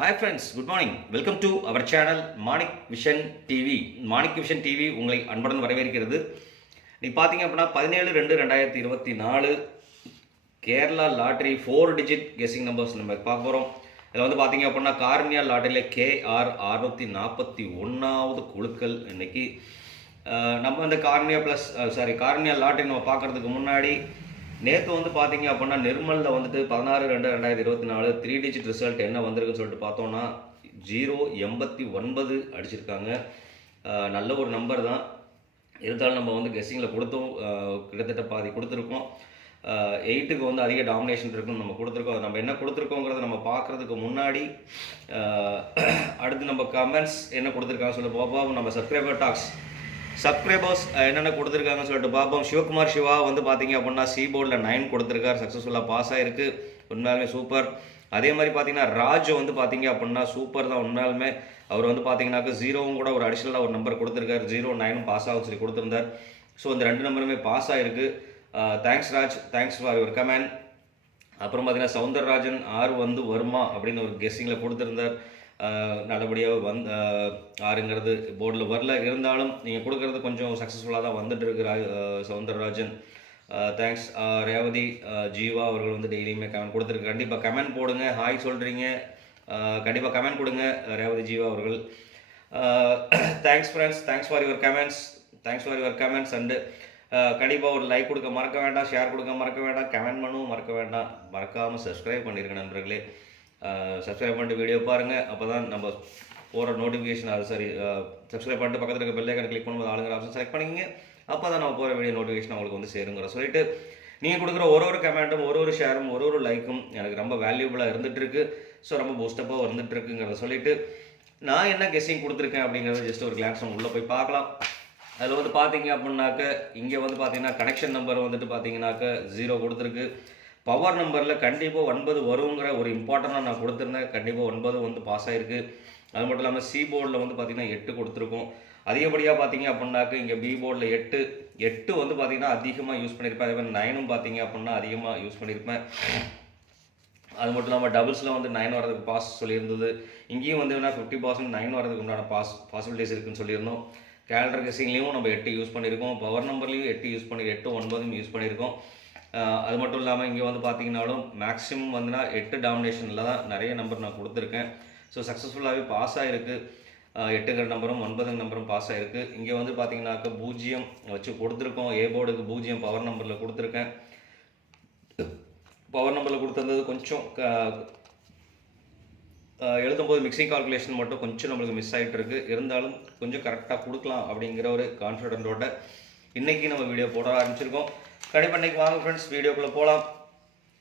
Hi friends, good morning. Welcome to our channel Manik Vision TV. Manik Vision TV உங்களை அன்புடன் வரவேற்கிறது. நீ பார்த்தீங்க அப்படின்னா 17/2/2024 Kerala lottery 4 digit guessing numbers நம்ம பார்க்க போகிறோம். இதில் வந்து பார்த்தீங்க அப்படின்னா கார்னியா லாட்டரியில் KR 641வது குழுக்கள் இன்னைக்கு. நம்ம இந்த கார்னியா லாட்டரி நம்ம பார்க்கறதுக்கு முன்னாடி நேற்று வந்து பார்த்தீங்க அப்படின்னா நிர்மலில் வந்துட்டு 16/2/2024 3 டிஜிட் ரிசல்ட் என்ன வந்திருக்குன்னு சொல்லிட்டு பார்த்தோன்னா 089 அடிச்சிருக்காங்க. நல்ல ஒரு நம்பர் தான். இருந்தாலும் நம்ம வந்து கெஸ்ஸிங்கில் கொடுத்தோம், கிட்டத்தட்ட பாதி கொடுத்துருக்கோம். 8க்கு வந்து அதிக டாமினேஷன் இருக்குன்னு நம்ம கொடுத்துருக்கோம். அது நம்ம என்ன கொடுத்துருக்கோங்கிறத நம்ம பார்க்குறதுக்கு முன்னாடி அடுத்து நம்ம கமெண்ட்ஸ் என்ன கொடுத்துருக்காங்க சொல்லிட்டு பார்ப்போம். நம்ம சப்ஸ்கிரைபர்ஸ் என்னென்ன கொடுத்துருக்காங்கன்னு சொல்லிட்டு பார்ப்போம். சிவகுமார் சிவா வந்து பார்த்தீங்க அப்படின்னா சி போர்டில் 9 கொடுத்துருக்காரு, சக்ஸஸ்ஃபுல்லாக பாஸ் ஆகிருக்கு, உண்மையாலுமே சூப்பர். அதே மாதிரி பார்த்தீங்கன்னா ராஜ் வந்து பார்த்தீங்க அப்படின்னா சூப்பர் தான் உண்மையாலுமே. அவர் வந்து பார்த்தீங்கன்னாக்க 0வும் கூட ஒரு அடிஷனலாக ஒரு நம்பர் கொடுத்துருக்காரு, 0 9 பாஸ் ஆகும் சொல்லி கொடுத்துருந்தார். ஸோ இந்த 2 நம்பருமே பாஸ் ஆகிருக்கு. Thanks Raj, thanks for your comment. அப்புறம் பார்த்தீங்கன்னா சவுந்தரராஜன் வந்து வருமா அப்படின்னு ஒரு கெஸ்ஸிங்கில் கொடுத்துருந்தார். நல்லபடியாக ஆறுங்கிறது போர்டில் வரல, இருந்தாலும் நீங்கள் கொடுக்குறது கொஞ்சம் சக்ஸஸ்ஃபுல்லாக தான் வந்துட்டு இருக்கு. சவுந்தரராஜன் தேங்க்ஸ். ரேவதி ஜீவா அவர்கள் வந்து டெய்லியுமே கமெண்ட் கொடுத்துருக்கு. கண்டிப்பாக கமெண்ட் போடுங்க, ஹாய் சொல்கிறீங்க, கண்டிப்பாக கமெண்ட் கொடுங்க ரேவதி ஜீவா அவர்கள். Thanks friends, thanks for your comments and கண்டிப்பாக ஒரு லைக் கொடுக்க மறக்க வேண்டாம், ஷேர் கொடுக்க மறக்க வேண்டாம், கமெண்ட் பண்ணவும் மறக்க வேண்டாம், மறக்காமல் சப்ஸ்கிரைப் பண்ணியிருக்க நண்பர்களே. சப்ஸ்கிரைப் பண்ணிட்டு வீடியோ பாருங்கள், அப்போ தான் நம்ம போகிற நோட்டிஃபிகேஷன் சப்ஸ்கிரைப் பண்ணிட்டு பக்கத்தில் இருக்க பெல் ஐக்கான் கிளிக் பண்ணும்போது ஆளுங்கிற ஆப்ஷன் செலக்ட் பண்ணிங்க, அப்போ தான் நம்ம போகிற வீடியோ நோட்டிஃபிகேஷன் உங்களுக்கு வந்து சேருங்கிற சொல்லிட்டு நீங்கள் கொடுக்குற ஒரு கமெண்ட்டும் ஒரு ஷேரும் ஒரு லைக்கும் எனக்கு ரொம்ப வேல்யூபுளாக இருந்துகிட்டு இருக்கு. ஸோ ரொம்ப பூஸ்டப்பாக வந்துட்டு இருக்குங்கிறத சொல்லிட்டு நான் என்ன கெஸ்ஸிங் கொடுத்துருக்கேன் அப்படிங்கிறத ஜஸ்ட் ஒரு கிளான்ஸ் நம்ம உள்ளே போய் பார்க்கலாம். அதில் வந்து பார்த்தீங்க அப்படின்னாக்க இங்கே வந்து பார்த்தீங்கன்னா கனெக்ஷன் நம்பர் வந்துட்டு பார்த்தீங்கன்னாக்க 0 கொடுத்துருக்கு. பவர் நம்பரில் கண்டிப்பாக 9 வருங்கிற ஒரு இம்பார்ட்டண்டாக நான் கொடுத்துருந்தேன். கண்டிப்பாக 9 வந்து பாஸ் ஆகிருக்கு. அது மட்டும் இல்லாமல் சி போர்டில் வந்து பார்த்திங்கன்னா 8 கொடுத்துருக்கோம். அதிகப்படியாக பார்த்தீங்க அப்படின்னாக்க இங்கே பி போர்டில் 8 வந்து பார்த்திங்கன்னா அதிகமாக யூஸ் பண்ணியிருப்பேன். அதே மாதிரி 9ம் பார்த்தீங்க அப்படின்னா அதிகமாக யூஸ் பண்ணியிருப்பேன். அது மட்டும் இல்லாமல் டபுள்ஸில் வந்து 9 வரதுக்கு பாஸ் சொல்லியிருந்தது. இங்கேயும் வந்து 50% 9 வரதுக்கு உண்டான பாசிபிலிட்டிஸ் இருக்குதுன்னு சொல்லியிருந்தோம். கேலண்டர் கெஸிங்லேயும் நம்ம 8 யூஸ் பண்ணியிருக்கோம். பவர் நம்பர்லேயும் 8 யூஸ் பண்ணி 8 9 யூஸ் பண்ணியிருக்கோம். அது மட்டும் இல்லாமல் இங்கே வந்து பார்த்தீங்கன்னாலும் மேக்ஸிமம் வந்துன்னா 8 டாமினேஷனில் தான் நிறைய நம்பர் நான் கொடுத்துருக்கேன். ஸோ சக்ஸஸ்ஃபுல்லாகவே பாஸ் ஆகிருக்கு. 8ங்கிற நம்பரும் 9ங்கிற நம்பரும் பாஸ் ஆகிருக்கு. இங்கே வந்து பார்த்தீங்கன்னாக்க 0 வச்சு கொடுத்துருக்கோம். ஏ போர்டுக்கு 0 பவர் நம்பரில் கொடுத்துருக்கேன். பவர் நம்பரில் கொடுத்துருந்தது கொஞ்சம் எழுதும்போது மிக்சிங் கால்குலேஷன் மட்டும் கொஞ்சம் நம்மளுக்கு மிஸ் ஆகிட்டு இருக்கு. இருந்தாலும் கொஞ்சம் கரெக்டாக கொடுக்கலாம் அப்படிங்கிற ஒரு கான்ஃபிடென்ட்டோட இன்றைக்கி நம்ம வீடியோ போட ஆரம்பிச்சிருக்கோம். கண்டிப்பாக இன்றைக்கி வாங்க ஃப்ரெண்ட்ஸ் வீடியோக்குள்ளே போகலாம்.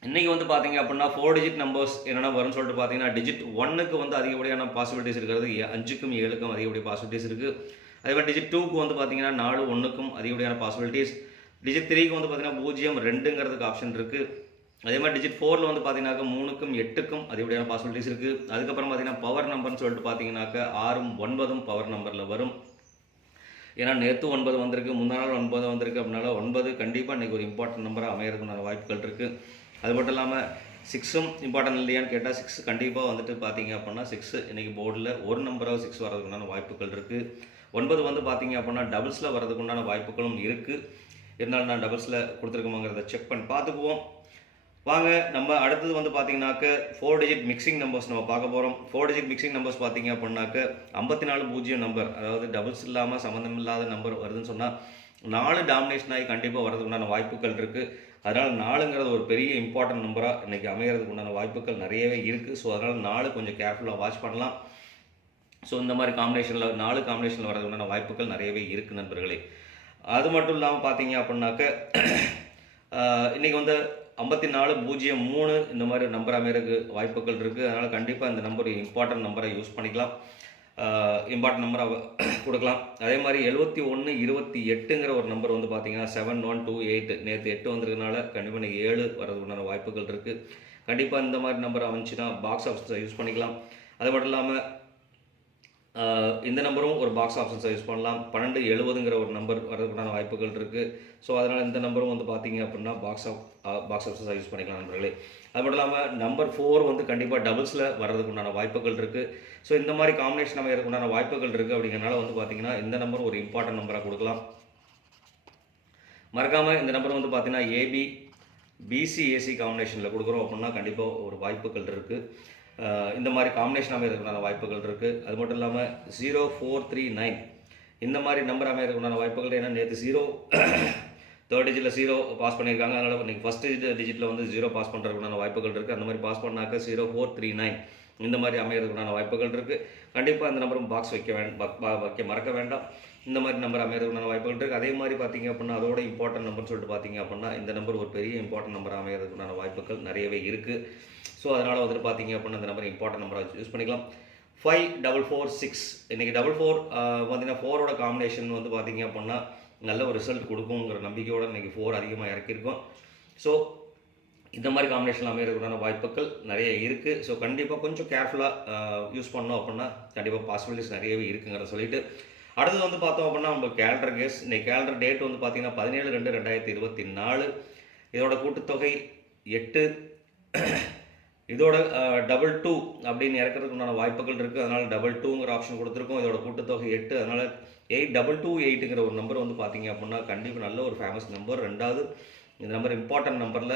இன்றைக்கி வந்து பார்த்தீங்க அப்படின்னா 4 டிஜிட் நம்பர்ஸ் என்னென்ன வரும்னு சொல்லிட்டு பார்த்தீங்கன்னா டிஜிட் 1க்கு வந்து அதிகப்படியான பாசிபிலிட்டிஸ் இருக்கிறது, 5க்கும் 7க்கும் அதிகப்படிய பாசிபிலிட்டிஸ் இருக்குது. அதே மாதிரி டிஜிட் 2க்கு வந்து பார்த்தீங்கன்னா 4 1க்கும் அதிகப்படியான பாசிபிலிட்டிஸ். டிஜிட் 3க்கு வந்து பார்த்தீங்கன்னா 0 2ங்கிறதுக்கு ஆப்ஷன் இருக்குது. அதே மாதிரி டிஜிட் 4ல் வந்து பார்த்தீங்கன்னாக்கா 3க்கும் 8க்கும் அதிகப்படியான பாசிபிலிட்டிஸ் இருக்குது. அதுக்கப்புறம் பார்த்தீங்கன்னா பவர் நம்பர்னு சொல்லிட்டு பார்த்தீங்கன்னாக்கா 6ம் 9ம் பவர் நம்பரில் வரும். ஏன்னா நேற்று 9 வந்திருக்கு, முந்தா நாள் 9 வந்திருக்கு. அப்படின்னால 9 கண்டிப்பாக இன்றைக்கி ஒரு இம்பார்ட்டன்ட் நம்பராக அமையறதுக்கான வாய்ப்புகள் இருக்குது. அது மட்டும் இல்லாமல் 6ம் இம்பார்ட்டன்ட் இல்லையான்னு கேட்டால் 6 கண்டிப்பாக வந்துட்டு பார்த்தீங்க அப்படின்னா 6 இன்றைக்கி போர்டில் ஒரு நம்பராக 6 வரதுக்குண்டான வாய்ப்புகள் இருக்குது. 9 வந்து பார்த்தீங்க அப்படின்னா டபுள்ஸில் வரதுக்குண்டான வாய்ப்புகளும் இருக்குது. இருந்தாலும் நான் டபுள்ஸில் கொடுத்துருக்கோங்கிறத செக் பண்ணி பார்த்துக்குவோம். வாங்க நம்ம அடுத்தது வந்து பார்த்தீங்கன்னாக்க 4 டிஜிட் மிக்சிங் நம்பர்ஸ் நம்ம பார்க்க போகிறோம். 4 டிஜிட் மிக்சிங் நம்பர்ஸ் பார்த்தீங்க அப்படின்னாக்க 54 நம்பர், அதாவது டபுள்ஸ் இல்லாமல் சம்மந்தம் இல்லாத நம்பர் வருதுன்னு சொன்னால் 4 டாமினேஷன் ஆகி கண்டிப்பாக வரதுக்குண்டான வாய்ப்புகள் இருக்குது. அதனால் 4ங்கிறது ஒரு பெரிய இம்பார்ட்டன்ட் நம்பராக இன்றைக்கி அமைகிறதுக்கு உண்டான வாய்ப்புகள் நிறையவே இருக்குது. ஸோ அதனால் 4 கொஞ்சம் கேர்ஃபுல்லாக வாட்ச் பண்ணலாம். ஸோ இந்த மாதிரி 4 காம்பினேஷனில் வரதுக்குண்டான வாய்ப்புகள் நிறையவே இருக்குது நண்பர்களே. அது மட்டும் இல்லாமல் பார்த்தீங்க அப்படின்னாக்க இன்றைக்கி வந்து 5403 இந்த மாதிரி நம்பர் அமைகிறதுக்கு வாய்ப்புகள் இருக்குது. அதனால் கண்டிப்பாக இந்த நம்பர் இம்பார்ட்டன்ட் நம்பரை யூஸ் பண்ணிக்கலாம், இம்பார்ட்டன்ட் நம்பராக கொடுக்கலாம். அதே மாதிரி 7128ங்கிற ஒரு நம்பர் வந்து பார்த்தீங்கன்னா 7128 நேற்று 8 வந்திருக்கனால கண்டிப்பாக இன்றைக்கி 7 வரதுக்குண்டான வாய்ப்புகள் இருக்குது. கண்டிப்பாக இந்த மாதிரி நம்பர் அமைஞ்சுன்னா பாக்ஸ் ஆஃபீஸை யூஸ் பண்ணிக்கலாம். அது மட்டும் இல்லாமல் இந்த நம்பரும் ஒரு பாக்ஸ் ஆப்ஷன்ஸை யூஸ் பண்ணலாம். 1270ங்கிற ஒரு நம்பர் வரதுக்குண்டான வாய்ப்புகள் இருக்குது. ஸோ அதனால் இந்த நம்பரும் வந்து பார்த்தீங்க அப்படின்னா பாக்ஸ் ஆப்ஷன்ஸாக யூஸ் பண்ணிக்கலாம் நண்பர்களே. அது மட்டும் இல்லாமல் நம்பர் 4 வந்து கண்டிப்பாக டபுள்ஸில் வர்றதுக்கு உண்டான வாய்ப்புகள் இருக்குது. ஸோ இந்த மாதிரி காம்பினேஷன் அமையறதுக்கு உண்டான வாய்ப்புகள் இருக்குது. அப்படிங்கிறனால வந்து பார்த்தீங்கன்னா இந்த நம்பர் ஒரு இம்பார்ட்டன்ட் நம்பராக கொடுக்கலாம். மறக்காமல் இந்த நம்பர் வந்து பார்த்தீங்கன்னா ஏபி பிசி ஏசி காம்பினேஷனில் கொடுக்குறோம் அப்படின்னா கண்டிப்பாக ஒரு வாய்ப்புகள் இருக்குது. இந்த மாதிரி காம்பினேஷன் அமையறதுக்குண்டான வாய்ப்புகள் இருக்குது. அது மட்டும் இல்லாமல் 0439 இந்த மாதிரி நம்பர் அமையறதுக்குண்டான வாய்ப்புகள். ஏன்னா நேற்று 0 தேர்ட் டிஜிட்டில் 0 பாஸ் பண்ணியிருக்காங்க. அதனால் நீங்கள் ஃபஸ்ட் டிஜிட்டில் வந்து 0 பாஸ் பண்ணுறதுக்குண்டான வாய்ப்புகள் இருக்குது. அந்த மாதிரி பாஸ் பண்ணாக்க 0439 இந்த மாதிரி அமையறதுக்குண்டான வாய்ப்புகள் இருக்குது. கண்டிப்பாக அந்த நம்பரும் பாக்ஸ் வைக்க மறக்க வேண்டாம். இந்த மாதிரி நம்பர் அமையறதுக்குண்டான வாய்ப்புகள் இருக்குது. அதே மாதிரி பார்த்தீங்க அப்படின்னா அதோட இம்பார்ட்டன்ட் நம்பர்னு சொல்லிட்டு பார்த்தீங்க அப்படின்னா இந்த நம்பர் ஒரு பெரிய இம்பார்ட்டன்ட் நம்பர் அமையறதுக்குண்டான வாய்ப்புகள் நிறையவே இருக்குது. ஸோ அதனால் வந்துட்டு பார்த்தீங்க அப்படின்னா இந்த நம்பர் இம்பார்ட்டன்ட் நம்பராக யூஸ் பண்ணிக்கலாம். 5446 இன்றைக்கி 44 பார்த்தீங்கன்னா 4ஓட காம்பினேஷன் வந்து பார்த்தீங்க அப்படின்னா நல்ல ஒரு ரிசல்ட் கொடுக்குங்கிற நம்பிக்கையோடு இன்றைக்கி 4 அதிகமாக இறக்கியிருக்கோம். ஸோ இந்த மாதிரி காம்பினேஷன் அமையறதுக்குண்டான வாய்ப்புகள் நிறைய இருக்குது. ஸோ கண்டிப்பாக கொஞ்சம் கேர்ஃபுல்லாக யூஸ் பண்ணோம் அப்படின்னா கண்டிப்பாக பாசிபிலிட்டிஸ் நிறையவே இருக்குங்கிறத சொல்லிட்டு அடுத்தது வந்து பார்த்தோம் அப்படின்னா நம்ம கேலண்டர் கேஸ். இன்றைக்கி கேலண்டர் டேட் வந்து பார்த்தீங்கன்னா 17/2/2024. இதோட கூட்டுத்தொகை 8. இதோட 22 அப்படின்னு இறக்கிறதுக்கு உண்டான வாய்ப்புகள் இருக்குது. அதனால் 22ங்கிற ஆப்ஷன் கொடுத்துருக்கோம். இதோட கூட்டுத்தொகை 8. அதனால் 8228ங்கிற ஒரு நம்பர் வந்து பார்த்தீங்க அப்படின்னா கண்டிப்பாக நல்ல ஒரு ஃபேமஸ் நம்பர். ரெண்டாவது இந்த நம்பர் இம்பார்ட்டன்ட் நம்பரில்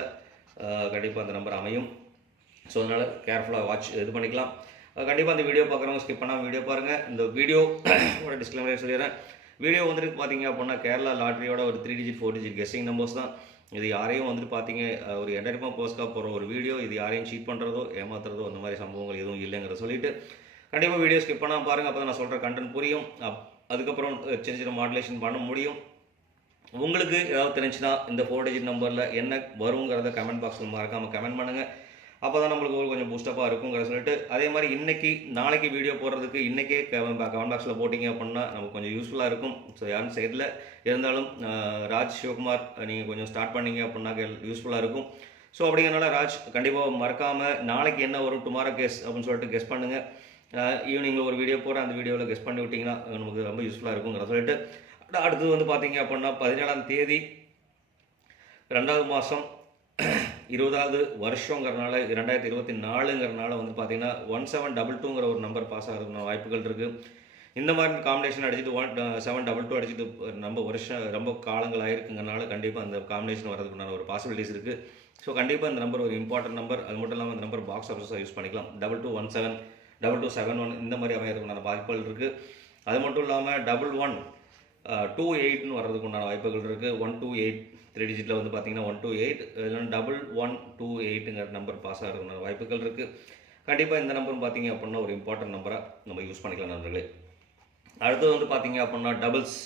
கண்டிப்பாக அந்த நம்பர் அமையும். ஸோ அதனால் கேர்ஃபுல்லாக இது பண்ணிக்கலாம். கண்டிப்பாக அந்த வீடியோ பார்க்குறவங்க ஸ்கிப் பண்ணாமல் வீடியோ பாருங்கள். இந்த வீடியோ ஒரு டிஸ்க்ளைமரே சொல்லிடுறேன். வீடியோ வந்துட்டு பார்த்தீங்க அப்படின்னா கேரளா லாட்ரியோட ஒரு 3 டிஜிட் 4 டிஜிட் கெஸ்ஸிங் நம்பர்ஸ் தான். இது யாரையும் வந்துட்டு பார்த்தீங்க ஒரு என்டர்டைன்மெண்ட் பர்பஸ்க்காக போகிற ஒரு வீடியோ. இது யாரையும் சீட் பண்ணுறதோ ஏமாத்துறதோ அந்த மாதிரி சம்பவங்கள் எதுவும் இல்லைங்கிற சொல்லிட்டு கண்டிப்பாக வீடியோ ஸ்கிப் பண்ணாமல் பாருங்கள். அப்போ தான் நான் சொல்கிற கண்டென்ட் புரியும். அதுக்கப்புறம் சின்ன சின்ன மாடுலேஷன் பண்ண முடியும். உங்களுக்கு ஏதாவது தெரிஞ்சுன்னா இந்த 4 டிஜிட் நம்பரில் என்ன வருங்கிறத கமெண்ட் பாக்ஸில் மறக்காமல் கமெண்ட் பண்ணுங்கள். அப்போ தான் நம்மளுக்கு ஒரு கொஞ்சம் பூஸ்டப்பாக இருக்குங்கிற சொல்லிட்டு அதே மாதிரி நாளைக்கு வீடியோ போடுறதுக்கு இன்றைக்கே கமெண்ட் பாக்ஸில் போட்டிங்க அப்படின்னா நமக்கு கொஞ்சம் யூஸ்ஃபுல்லாக இருக்கும். ஸோ யாரும் சைடில் இருந்தாலும் ராஜ் சிவகுமார் நீங்கள் கொஞ்சம் ஸ்டார்ட் பண்ணிங்க அப்படின்னா யூஸ்ஃபுல்லாக இருக்கும். ஸோ அப்படிங்கிறனால ராஜ் கண்டிப்பாக மறக்காமல் நாளைக்கு என்ன வரும் டுமாரோ கேஸ் அப்படின்னு சொல்லிட்டு கெஸ் பண்ணுங்கள். ஈவினிங்கில் ஒரு வீடியோ போகிறேன். அந்த வீடியோவில் கெஸ் பண்ணி விட்டிங்கன்னா நமக்கு ரொம்ப யூஸ்ஃபுல்லாக இருக்குங்கிற சொல்லிட்டு அடுத்தது வந்து பார்த்தீங்க அப்படின்னா 17ஆம் தேதி 2வது மாதம் 20வது வருஷங்கிறனால 2024ங்கிறனால வந்து பார்த்தீங்கன்னா 1722ங்கிற ஒரு நம்பர் பாஸ் ஆகிறதுக்கு வாய்ப்புகள் இருக்குது. இந்த மாதிரி காம்பினேஷன் அடிச்சுட்டு 722 அடிச்சுட்டு ரொம்ப காலங்கள் ஆகிருக்குங்கிறனால கண்டிப்பாக அந்த காம்பினேஷன் வரதுக்குண்டான ஒரு பாசிபிலிட்டிஸ் இருக்குது. ஸோ கண்டிப்பாக இந்த நம்பர் ஒரு இம்பார்ட்டன்ட் நம்பர். அது மட்டும் இல்லாமல் இந்த நம்பர் பாக்ஸ் ஆஃபீஸாக யூஸ் பண்ணிக்கலாம். 2217 2271 இந்த மாதிரி அமையறதுக்குண்டான வாய்ப்புகள் இருக்குது. அது மட்டும் இல்லாமல் 1128ன்னு வர்றதுக்கு உண்டான வாய்ப்புகள் இருக்குது. 128 3 டிஜிட்டில் வந்து பார்த்தீங்கன்னா 128 இல்லைன்னா 1128ங்கிற நம்பர் பாஸ் ஆகிறதுக்குண்டான வாய்ப்புகள் இருக்குது. கண்டிப்பாக இந்த நம்பரும் பார்த்தீங்க அப்படின்னா ஒரு இம்பார்ட்டன்ட் நம்பராக நம்ம யூஸ் பண்ணிக்கலாம் நண்பர்களே. அடுத்தது வந்து பார்த்தீங்க அப்படின்னா டபுள்ஸ்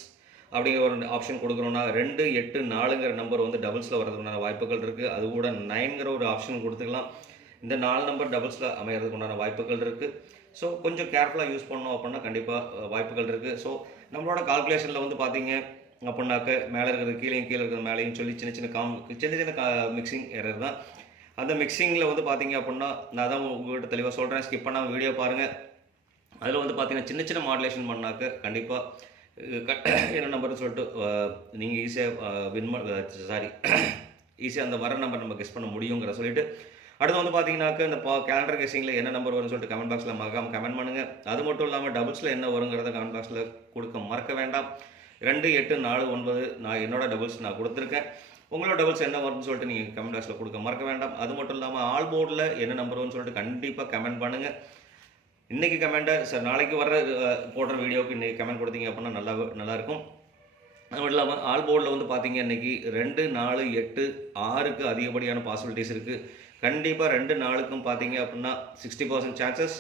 அப்படிங்கிற ஒரு ஆப்ஷன் கொடுக்குறோன்னா 284ங்கிற நம்பர் வந்து டபுள்ஸில் வரதுக்குண்டான வாய்ப்புகள் இருக்குது. அது கூட 9ங்கிற ஒரு ஆப்ஷன் கொடுத்துக்கலாம். இந்த 4 நம்பர் டபுள்ஸில் அமையறதுக்குண்டான வாய்ப்புகள் இருக்குது. ஸோ கொஞ்சம் கேர்ஃபுல்லாக யூஸ் பண்ணோம் அப்படின்னா கண்டிப்பாக வாய்ப்புகள் இருக்குது. ஸோ நம்மளோட கால்குலேஷனில் வந்து பார்த்தீங்க அப்படின்னாக்க மேலே இருக்கிறது கீழே இருக்கிறது மேலேயும் சொல்லி சின்ன சின்ன மிக்சிங் எரர் தான். அந்த மிக்சிங்கில் வந்து பார்த்தீங்க அப்படின்னா நான் தான் உங்கள்கிட்ட தெளிவாக சொல்கிறேன். ஸ்கிப் பண்ணாமல் வீடியோ பாருங்கள். அதில் வந்து பார்த்தீங்கன்னா சின்ன மாடுலேஷன் பண்ணாக்க கண்டிப்பாக என்ன நம்பர்னு சொல்லிட்டு நீங்கள் ஈஸியாக ஈஸியாக அந்த வர நம்பர் நம்ம கெஸ் பண்ண முடியுங்கிற சொல்லிட்டு அடுத்து வந்து பார்த்தீங்கன்னாக்க இந்த கேலண்டர் கெஸிங்கில் என்ன நம்பர் வரும்னு சொல்லிட்டு கமெண்ட் பாக்ஸில் மறக்காமல் கமெண்ட் பண்ணுங்கள். அது மட்டும் இல்லாமல் டபுள்ஸில் என்ன வருங்கிறத கமெண்ட் பாக்ஸில் கொடுக்க மறக்க வேண்டாம். 2 8 4 9 நான் என்னோட டபுள்ஸ் நான் கொடுத்துருக்கேன். உங்களோட டபுள்ஸ் என்ன வரும்னு சொல்லிட்டு நீங்கள் கமெண்ட் பாக்ஸில் கொடுக்க மறக்க வேண்டாம். அது மட்டும் இல்லாமல் ஆல் போர்டில் என்ன நம்பர் வரும்னு சொல்லிட்டு கண்டிப்பாக கமெண்ட் பண்ணுங்கள். இன்றைக்கி கமெண்ட்டை நாளைக்கு போடுற வீடியோவுக்கு இன்றைக்கி கமெண்ட் கொடுத்தீங்க அப்படின்னா நல்லாயிருக்கும். அது மட்டும் இல்லாமல் ஆல் போர்டில் வந்து பார்த்தீங்க இன்றைக்கி 2 4 8 6க்கு அதிகப்படியான பாசிபிலிட்டிஸ் இருக்குது. கண்டிப்பாக 2 4க்கும் பார்த்தீங்க அப்படின்னா 60% சான்சஸ்,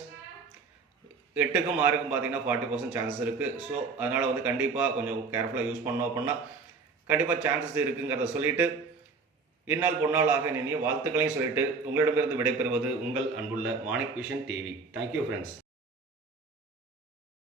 8க்கும் 6க்கும் பார்த்தீங்கன்னா 40% சான்சஸ் இருக்குது. ஸோ அதனால் வந்து கண்டிப்பாக கொஞ்சம் கேர்ஃபுல்லாக யூஸ் பண்ணோம் அப்படின்னா கண்டிப்பாக சான்சஸ் இருக்குங்கிறத சொல்லிவிட்டு இந்நாள் பொன்னாளாக நினைய வாழ்த்துக்களையும் சொல்லிட்டு உங்களிடமிருந்து விடைபெறுவது உங்கள் அன்புள்ள Manik vision TV. Thank you friends.